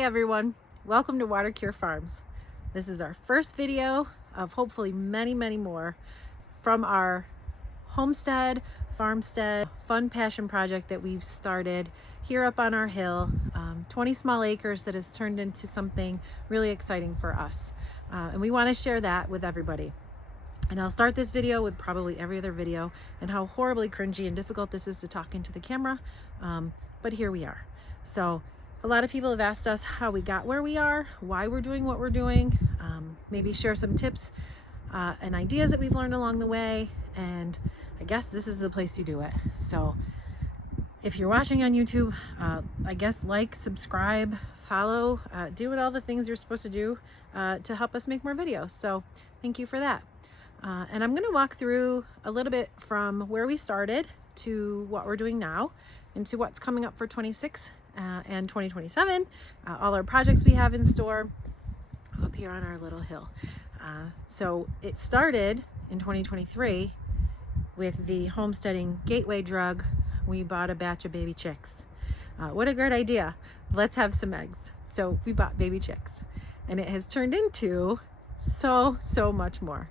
Hey everyone, welcome to Watercure Farms. This is our first video of hopefully many more from our homestead, farmstead, fun passion project that we've started here up on our hill. 20 small acres that has turned into something really exciting for us. And we want to share that with everybody. And I'll start this video with probably every other video and how horribly cringy and difficult this is to talk into the camera. But here we are. So a lot of people have asked us how we got where we are, why we're doing what we're doing, maybe share some tips and ideas that we've learned along the way. And I guess this is the place to do it. So if you're watching on YouTube, I guess like, subscribe, follow, do all the things you're supposed to do to help us make more videos. So thank you for that. And I'm going to walk through a little bit from where we started to what we're doing now and to what's coming up for 26 and 2027, all our projects we have in store up here on our little hill. So it started in 2023 with the homesteading gateway drug. We bought a batch of baby chicks. What a great idea. Let's have some eggs. So we bought baby chicks and it has turned into so much more.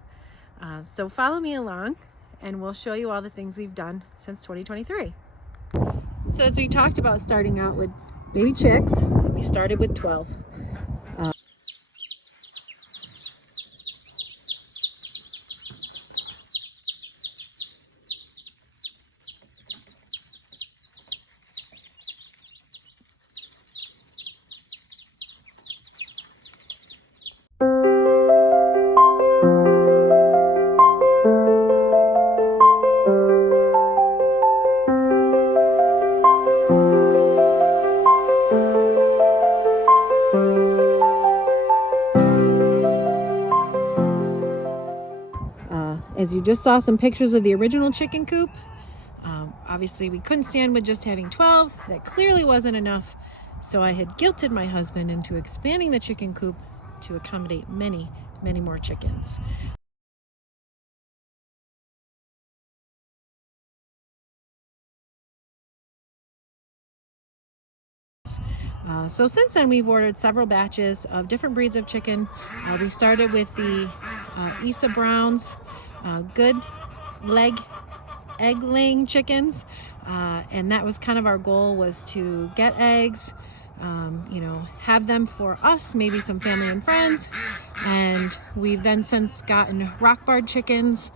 So follow me along and we'll show you all the things we've done since 2023. So as we talked about starting out with baby chicks, we started with 12. As you just saw some pictures of the original chicken coop, obviously we couldn't stand with just having 12. That clearly wasn't enough. So I had guilted my husband into expanding the chicken coop to accommodate many more chickens. So since then we've ordered several batches of different breeds of chicken. We started with the Isa Browns, good egg laying chickens, and that was kind of our goal, was to get eggs, have them for us, maybe some family and friends. And we've then since gotten rock barred chickens,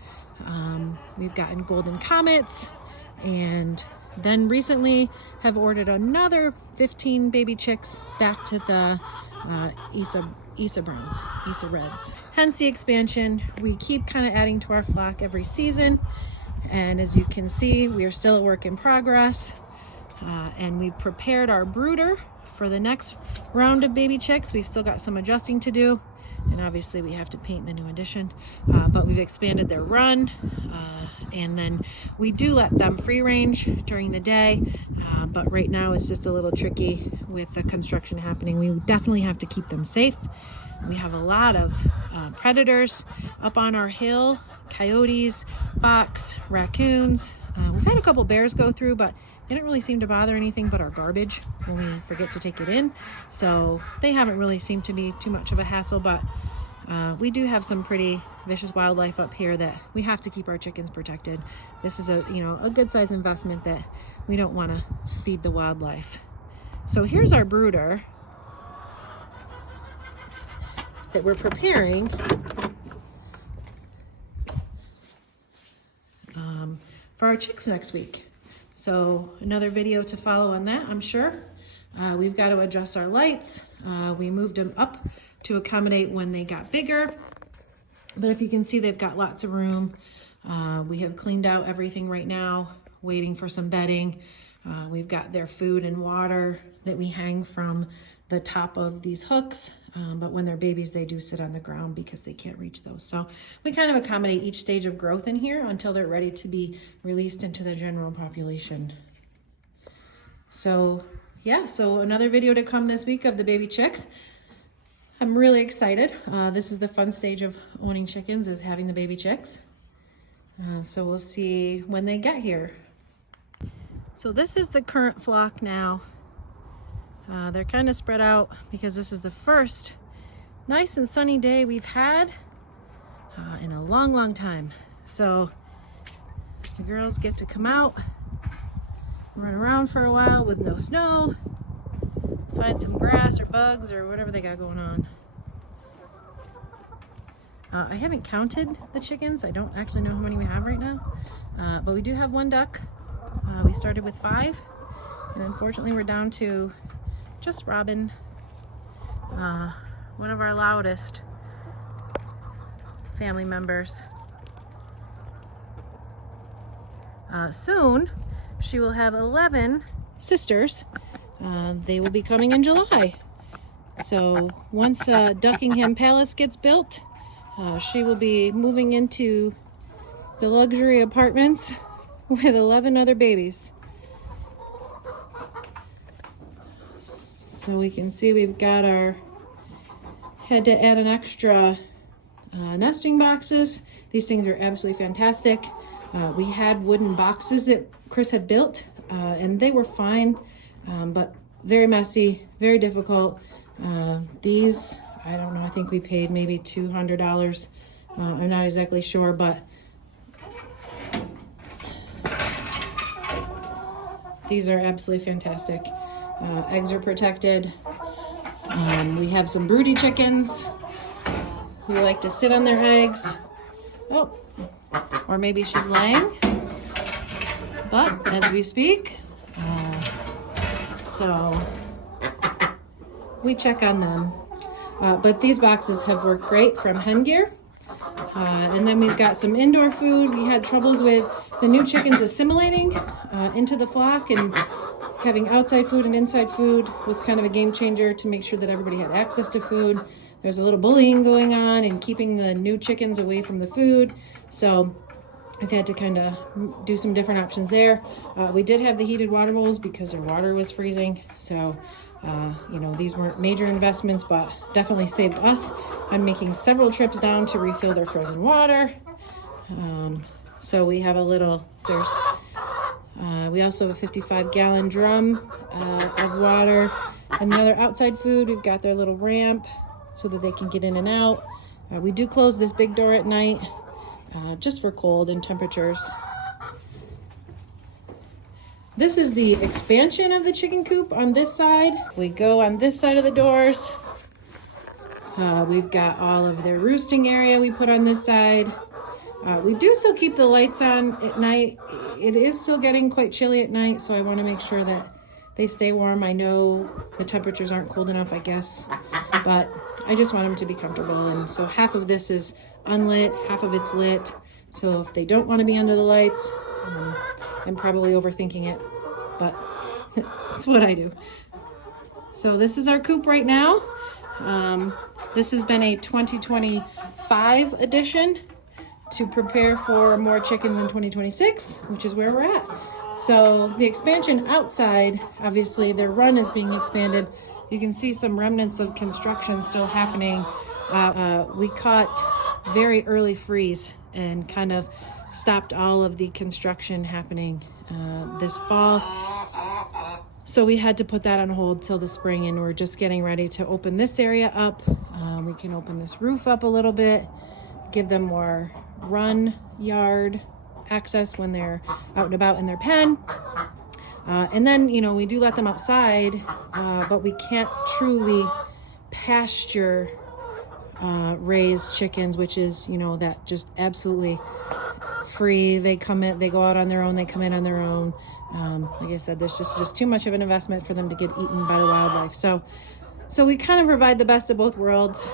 we've gotten golden comets, and then recently have ordered another 15 baby chicks back to the Isa Browns, Isa Reds. Hence the expansion. We keep kind of adding to our flock every season. And as you can see, we are still a work in progress. And we've prepared our brooder for the next round of baby chicks. We've still got some adjusting to do. And obviously we have to paint the new addition, but we've expanded their run, and then we do let them free range during the day, but right now it's just a little tricky with the construction happening. We definitely have to keep them safe. We have a lot of predators up on our hill: coyotes, fox, raccoons. We've had a couple bears go through, but they don't really seem to bother anything but our garbage when we forget to take it in. So they haven't really seemed to be too much of a hassle, but we do have some pretty vicious wildlife up here that we have to keep our chickens protected. This is a good size investment that we don't want to feed the wildlife. So here's our brooder that we're preparing for our chicks next week. So another video to follow on that, I'm sure. We've got to adjust our lights. We moved them up to accommodate when they got bigger. But if you can see, they've got lots of room. We have cleaned out everything right now, waiting for some bedding. We've got their food and water that we hang from the top of these hooks. But when they're babies, they do sit on the ground because they can't reach those. So we kind of accommodate each stage of growth in here until they're ready to be released into the general population. So yeah, so another video to come this week of the baby chicks. I'm really excited. This is the fun stage of owning chickens, is having the baby chicks. So we'll see when they get here. So this is the current flock now. They're kind of spread out because this is the first nice and sunny day we've had in a long time. So the girls get to come out, run around for a while with no snow, find some grass or bugs or whatever they got going on. I haven't counted the chickens. I don't actually know how many we have right now, but we do have one duck. We started with 5, and unfortunately we're down to just Robin, one of our loudest family members. Soon she will have 11 sisters. They will be coming in July. So once Duckingham Palace gets built, she will be moving into the luxury apartments with 11 other babies. So we can see we've got had to add an extra nesting boxes. These things are absolutely fantastic. We had wooden boxes that Chris had built, and they were fine, but very messy, very difficult. These, I don't know, I think we paid maybe $200. I'm not exactly sure, but these are absolutely fantastic. Eggs are protected. We have some broody chickens who like to sit on their eggs. Oh, or maybe she's laying, but as we speak, so we check on them. But these boxes have worked great from Hen Gear. And then we've got some indoor food. We had troubles with the new chickens assimilating into the flock, and having outside food and inside food was kind of a game changer to make sure that everybody had access to food. There's a little bullying going on and keeping the new chickens away from the food. So I've had to kind of do some different options there. We did have the heated water bowls because our water was freezing. So, you know, these weren't major investments, but definitely saved us on making several trips down to refill their frozen water. So we have a little, we also have a 55-gallon drum of water. Another outside food, we've got their little ramp so that they can get in and out. We do close this big door at night just for cold and temperatures. This is the expansion of the chicken coop on this side. We go on this side of the doors. We've got all of their roosting area we put on this side. We do still keep the lights on at night. It is still getting quite chilly at night, so I want to make sure that they stay warm. I know the temperatures aren't cold enough, I guess, but I just want them to be comfortable. And so half of this is unlit, half of it's lit. So if they don't want to be under the lights, I'm probably overthinking it, but that's what I do. So this is our coop right now. This has been a 2025 edition to prepare for more chickens in 2026, which is where we're at. So the expansion outside, obviously their run is being expanded. You can see some remnants of construction still happening. We caught very early freeze and kind of stopped all of the construction happening this fall. So we had to put that on hold till the spring, and we're just getting ready to open this area up. We can open this roof up a little bit, give them more run yard access when they're out and about in their pen. And then, you know, we do let them outside, but we can't truly pasture raise chickens, which is, you know, that just absolutely free. They come in, they go out on their own, they come in on their own. Like I said, there's just too much of an investment for them to get eaten by the wildlife. So we kind of provide the best of both worlds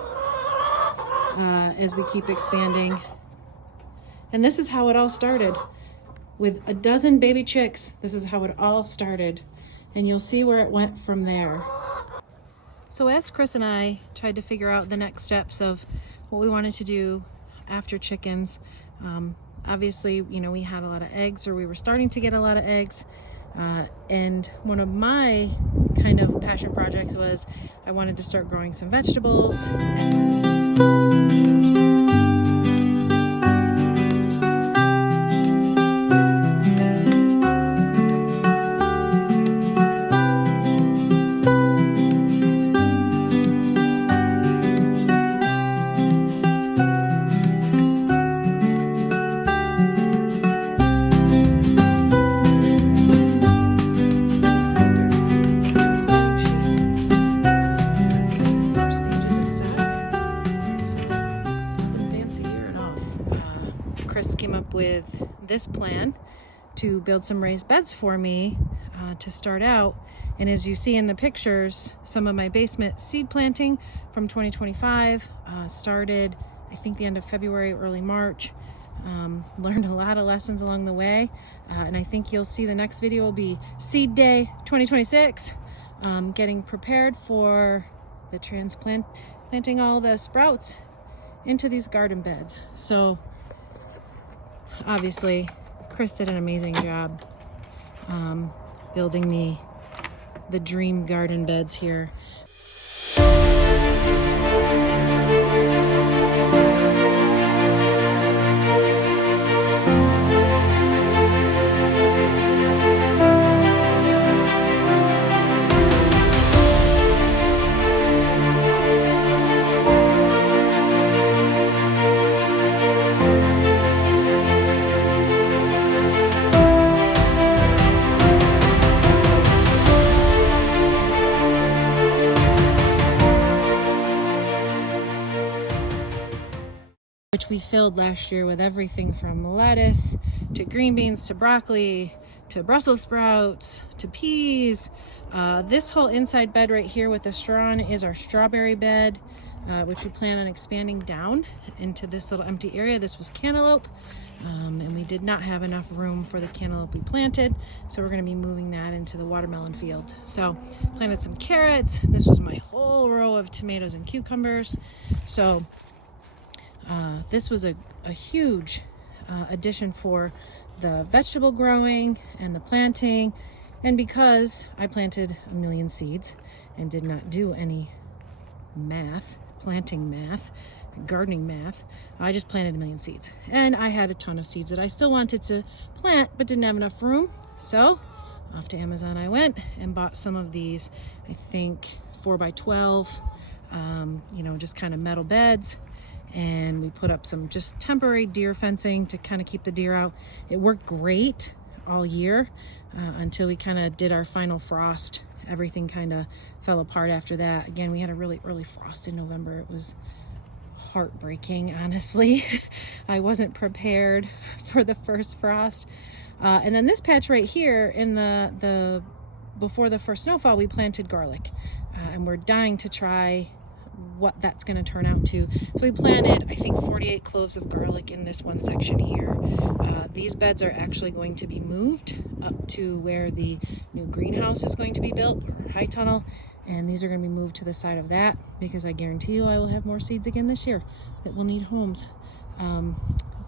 as we keep expanding. And this is how it all started. With a dozen baby chicks, this is how it all started. And you'll see where it went from there. So as Chris and I tried to figure out the next steps of what we wanted to do after chickens, obviously, you know, we had a lot of eggs, or we were starting to get a lot of eggs. And one of my kind of passion projects was I wanted to start growing some vegetables. this plan to build some raised beds for me to start out. And as you see in the pictures, some of my basement seed planting from 2025 started, I think, the end of February, early March. Learned a lot of lessons along the way, and I think you'll see the next video will be Seed Day 2026, getting prepared for the planting all the sprouts into these garden beds. So obviously Chris did an amazing job building me the dream garden beds here. Which we filled last year with everything from lettuce to green beans to broccoli to Brussels sprouts to peas. This whole inside bed right here with the straw on is our strawberry bed, which we plan on expanding down into this little empty area. This was cantaloupe, and we did not have enough room for the cantaloupe we planted, so we're going to be moving that into the watermelon field. So planted some carrots. This was my whole row of tomatoes and cucumbers. So this was a huge addition for the vegetable growing and the planting. And because I planted 1 million seeds and did not do any planting math, gardening math, I just planted 1 million seeds. And I had a ton of seeds that I still wanted to plant but didn't have enough room. So off to Amazon I went and bought some of these, I think 4x12, just kind of metal beds. And we put up some just temporary deer fencing to kind of keep the deer out. It worked great all year until we kind of did our final frost. Everything kind of fell apart after that. Again, we had a really early frost in November. It was heartbreaking, honestly. I wasn't prepared for the first frost. And then this patch right here in the before the first snowfall, we planted garlic, and we're dying to try what that's going to turn out to. So we planted, I think, 48 cloves of garlic in this one section here. These beds are actually going to be moved up to where the new greenhouse is going to be built, or high tunnel, and these are going to be moved to the side of that, because I guarantee you I will have more seeds again this year that will need homes.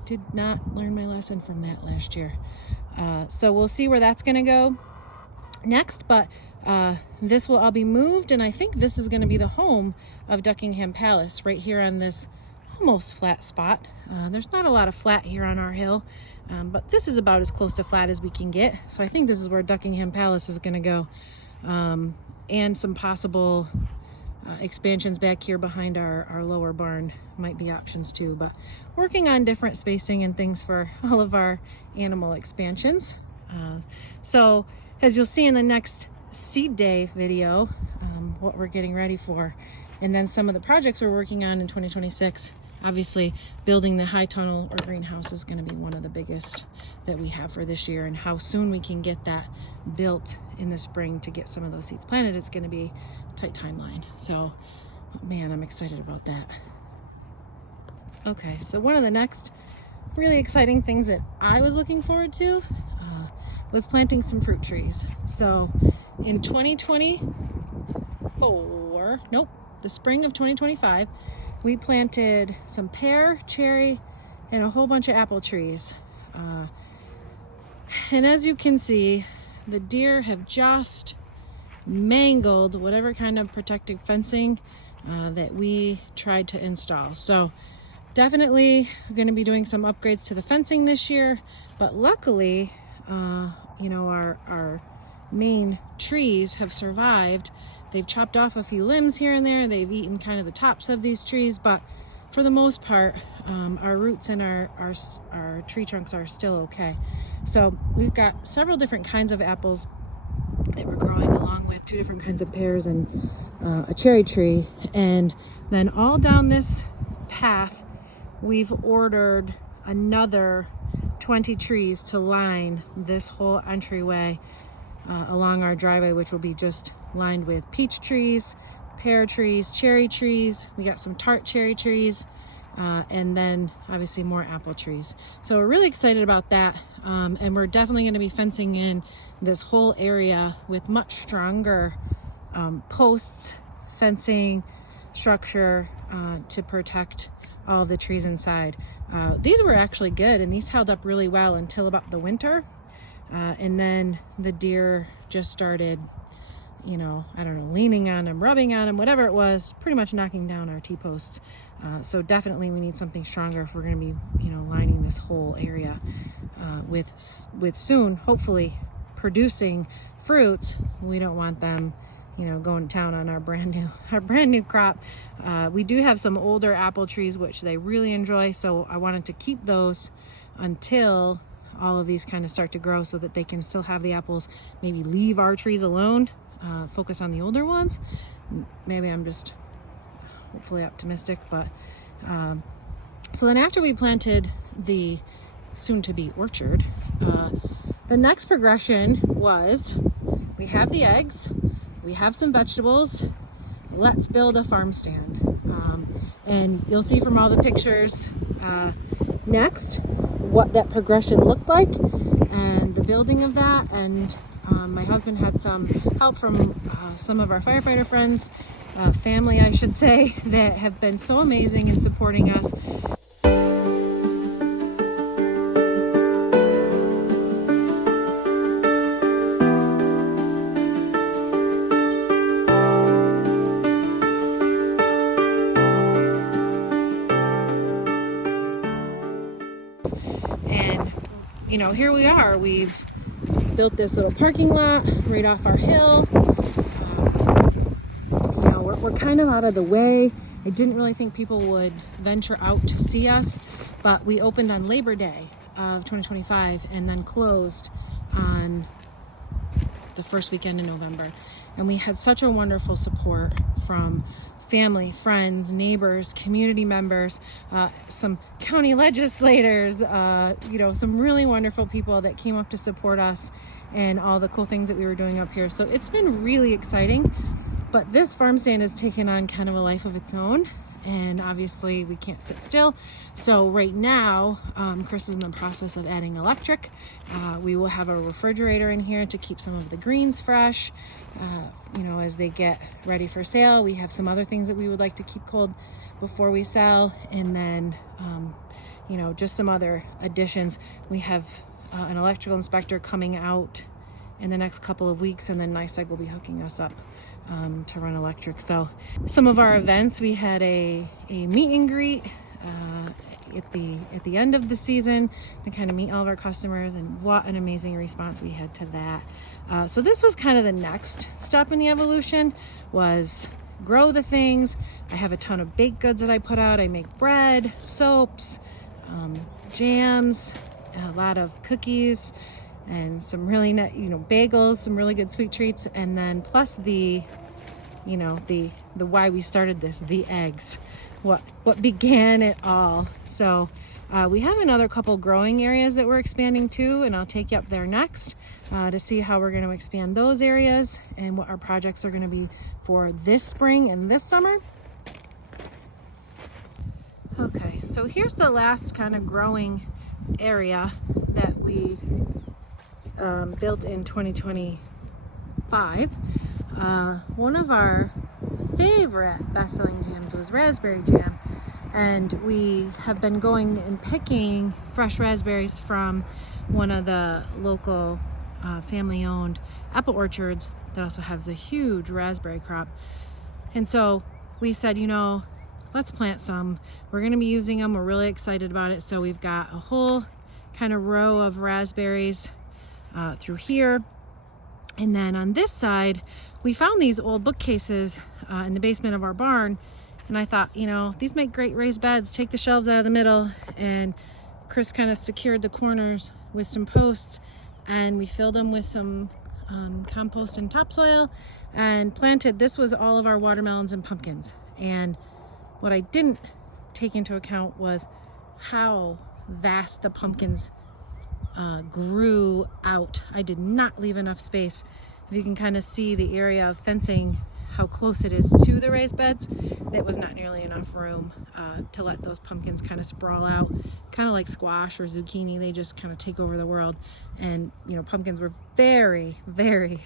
Did not learn my lesson from that last year. So we'll see where that's going to go next, but this will all be moved, and I think this is going to be the home of Duckingham Palace, right here on this almost flat spot. There's not a lot of flat here on our hill, but this is about as close to flat as we can get, so I think this is where Duckingham Palace is going to go, and some possible expansions back here behind our lower barn might be options too, but working on different spacing and things for all of our animal expansions. So as you'll see in the next Seed Day video, what we're getting ready for, and then some of the projects we're working on in 2026. Obviously, building the high tunnel or greenhouse is going to be one of the biggest that we have for this year, and how soon we can get that built in the spring to get some of those seeds planted. It's going to be a tight timeline. So, man, I'm excited about that. Okay, so one of the next really exciting things that I was looking forward to was planting some fruit trees. So in the spring of 2025, we planted some pear, cherry, and a whole bunch of apple trees. And as you can see, the deer have just mangled whatever kind of protective fencing that we tried to install. So definitely going to be doing some upgrades to the fencing this year, but luckily, our main trees have survived. They've chopped off a few limbs here and there. They've eaten kind of the tops of these trees, but for the most part, our roots and our tree trunks are still okay. So we've got several different kinds of apples that we're growing, along with 2 different kinds of pears and a cherry tree. And then all down this path, we've ordered another 20 trees to line this whole entryway along our driveway, which will be just lined with peach trees, pear trees, cherry trees. We got some tart cherry trees, and then obviously more apple trees. So we're really excited about that. And we're definitely going to be fencing in this whole area with much stronger posts, fencing, structure to protect all the trees inside. These were actually good, and these held up really well until about the winter. And then the deer just started, you know, I don't know, leaning on them, rubbing on them, whatever it was, pretty much knocking down our T-posts. So definitely we need something stronger if we're going to be, you know, lining this whole area with soon, hopefully, producing fruits. We don't want them, you know, going to town on our brand new crop. We do have some older apple trees which they really enjoy, so I wanted to keep those until all of these kind of start to grow so that they can still have the apples, maybe leave our trees alone, focus on the older ones. Maybe I'm just hopefully optimistic, but so then after we planted the soon-to-be orchard, the next progression was, we have the eggs, we have some vegetables, let's build a farm stand. And you'll see from all the pictures next what that progression looked like and the building of that. And my husband had some help from some of our firefighter friends, family I should say, that have been so amazing in supporting us. And, you know, here we are. We've built this little parking lot right off our hill. You know, we're kind of out of the way. I didn't really think people would venture out to see us, but we opened on Labor Day of 2025 and then closed on the first weekend in November. And we had such a wonderful support from family, friends, neighbors, community members, some county legislators, you know, some really wonderful people that came up to support us and all the cool things that we were doing up here. So it's been really exciting, but this farm stand has taken on kind of a life of its own. And obviously we can't sit still. So right now, Chris is in the process of adding electric. We will have a refrigerator in here to keep some of the greens fresh, you know, as they get ready for sale. We have some other things that we would like to keep cold before we sell. And then, you know, just some other additions. We have an electrical inspector coming out in the next couple of weeks, and then NYSEG will be hooking us up to run electric. So some of our events, we had a meet and greet at the end of the season to kind of meet all of our customers, and what an amazing response we had to that. So this was kind of the next step in the evolution, was grow the things. I have a ton of baked goods that I put out. I make bread, soaps, jams, a lot of cookies, and some really, you know, bagels, some really good sweet treats, and then plus the, you know, the why we started this, the eggs, what began it all. So we have another couple growing areas that we're expanding to, and I'll take you up there next to see how we're going to expand those areas and what our projects are going to be for this spring and this summer. Okay, so here's the last kind of growing area that we built in 2025. One of our favorite best-selling jams was raspberry jam, and we have been going and picking fresh raspberries from one of the local family-owned apple orchards that also has a huge raspberry crop. And so we said, you know, let's plant some. We're going to be using them. We're really excited about it. So we've got a whole kind of row of raspberries through here. And then on this side, we found these old bookcases in the basement of our barn. And I thought, you know, these make great raised beds. Take the shelves out of the middle. And Chris kind of secured the corners with some posts, and we filled them with some compost and topsoil and planted. This was all of our watermelons and pumpkins. And what I didn't take into account was how vast the pumpkins grew out. I did not leave enough space. If you can kind of see the area of fencing, how close it is to the raised beds, it was not nearly enough room to let those pumpkins kind of sprawl out, kind of like squash or zucchini. They just kind of take over the world. And you know, pumpkins were very, very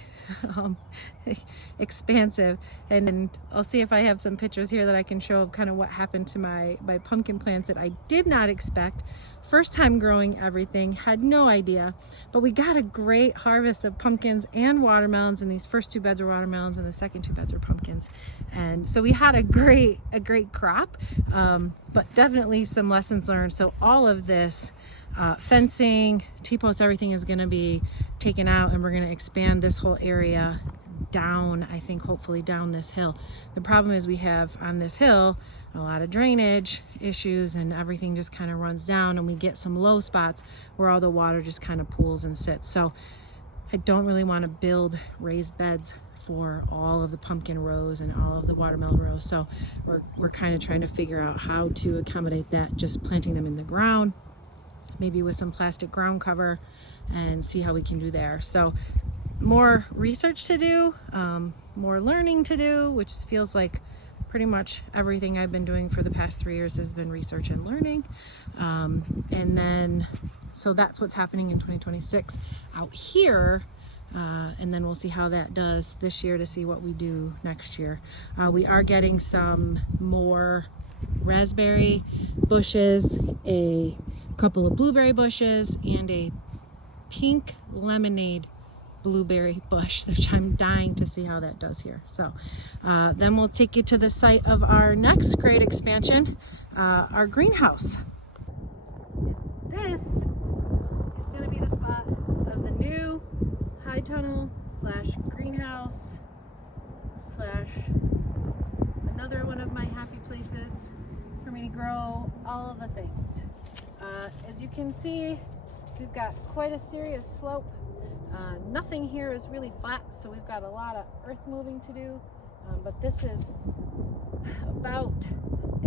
expansive. And I'll see if I have some pictures here that I can show of kind of what happened to my pumpkin plants that I did not expect. First time growing everything, had no idea, but we got a great harvest of pumpkins and watermelons, and these first 2 beds were watermelons and the second 2 beds were pumpkins. And so we had a great crop, but definitely some lessons learned. So all of this fencing, T-posts, everything is going to be taken out, and we're going to expand this whole area down, I think hopefully down this hill. The problem is we have on this hill a lot of drainage issues, and everything just kind of runs down, and we get some low spots where all the water just kind of pools and sits. So I don't really want to build raised beds for all of the pumpkin rows and all of the watermelon rows. So we're kind of trying to figure out how to accommodate that, just planting them in the ground, maybe with some plastic ground cover, and see how we can do there. So more research to do, more learning to do, which feels like pretty much everything I've been doing for the past 3 years has been research and learning. And then, so that's what's happening in 2026 out here. And then we'll see how that does this year to see what we do next year. We are getting some more raspberry bushes, a couple of blueberry bushes, and a pink lemonade blueberry bush, which I'm dying to see how that does here. So then we'll take you to the site of our next great expansion, our greenhouse. This is going to be the spot of the new high tunnel / greenhouse / another one of my happy places for me to grow all of the things. As you can see, we've got quite a serious slope. Nothing here is really flat, so we've got a lot of earth moving to do, but this is about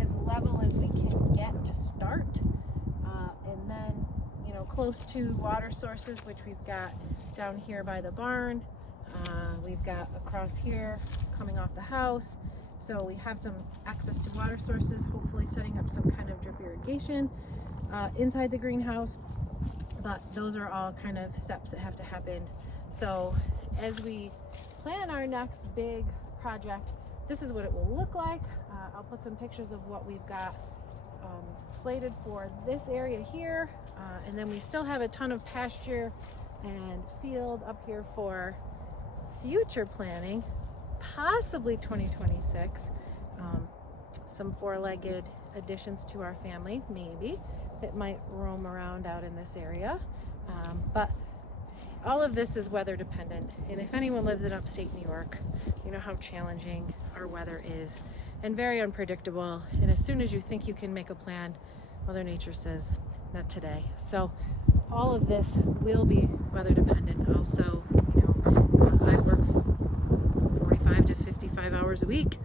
as level as we can get to start. And then, you know, close to water sources, which we've got down here by the barn. We've got across here coming off the house. So we have some access to water sources, hopefully setting up some kind of drip irrigation inside the greenhouse. But those are all kind of steps that have to happen. So as we plan our next big project, this is what it will look like. I'll put some pictures of what we've got slated for this area here. And then we still have a ton of pasture and field up here for future planning, possibly 2026. Some 4-legged additions to our family, maybe, that might roam around out in this area. But all of this is weather dependent. And if anyone lives in upstate New York, you know how challenging our weather is and very unpredictable. And as soon as you think you can make a plan, Mother Nature says, not today. So all of this will be weather dependent. Also, you know, I work 45 to 55 hours a week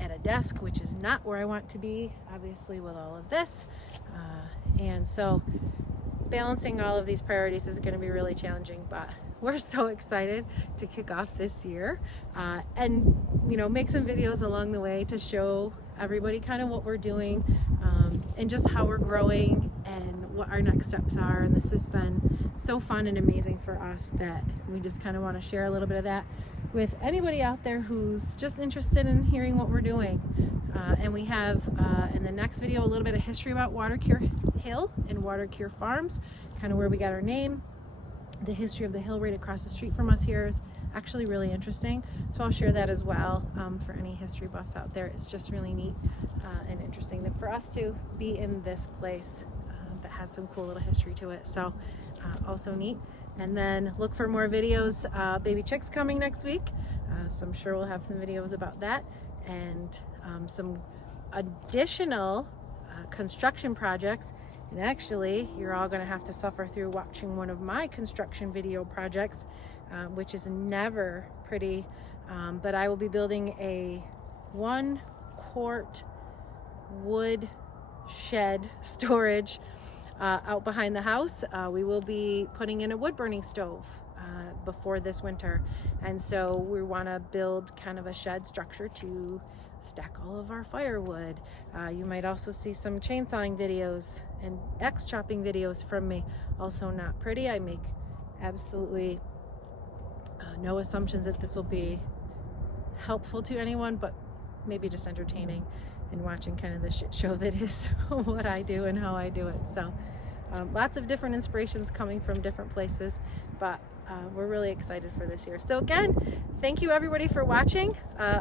at a desk, which is not where I want to be, obviously, with all of this. And so balancing all of these priorities is going to be really challenging, but we're so excited to kick off this year and, you know, make some videos along the way to show everybody kind of what we're doing and just how we're growing and what our next steps are. And this has been so fun and amazing for us that we just kind of want to share a little bit of that with anybody out there who's just interested in hearing what we're doing. And we have in the next video a little bit of history about Watercure Hill and Watercure Farms, kind of where we got our name. The history of the hill right across the street from us here is actually really interesting, so I'll share that as well for any history buffs out there. It's just really neat and interesting that for us to be in this place that has some cool little history to it. So also neat. And then look for more videos. Baby chicks coming next week, so I'm sure we'll have some videos about that, and some additional construction projects. And actually, you're all going to have to suffer through watching one of my construction video projects, which is never pretty, but I will be building a 1-quart wood shed storage out behind the house. We will be putting in a wood burning stove before this winter, and so we want to build kind of a shed structure to stack all of our firewood. You might also see some chainsawing videos and X chopping videos from me. Also not pretty. I make absolutely no assumptions that this will be helpful to anyone, but maybe just entertaining and watching kind of the shit show that is what I do and how I do it. So lots of different inspirations coming from different places, but we're really excited for this year. So again, thank you everybody for watching.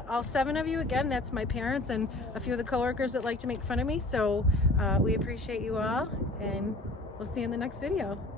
All 7 of you, again, that's my parents and a few of the coworkers that like to make fun of me. So we appreciate you all, and we'll see you in the next video.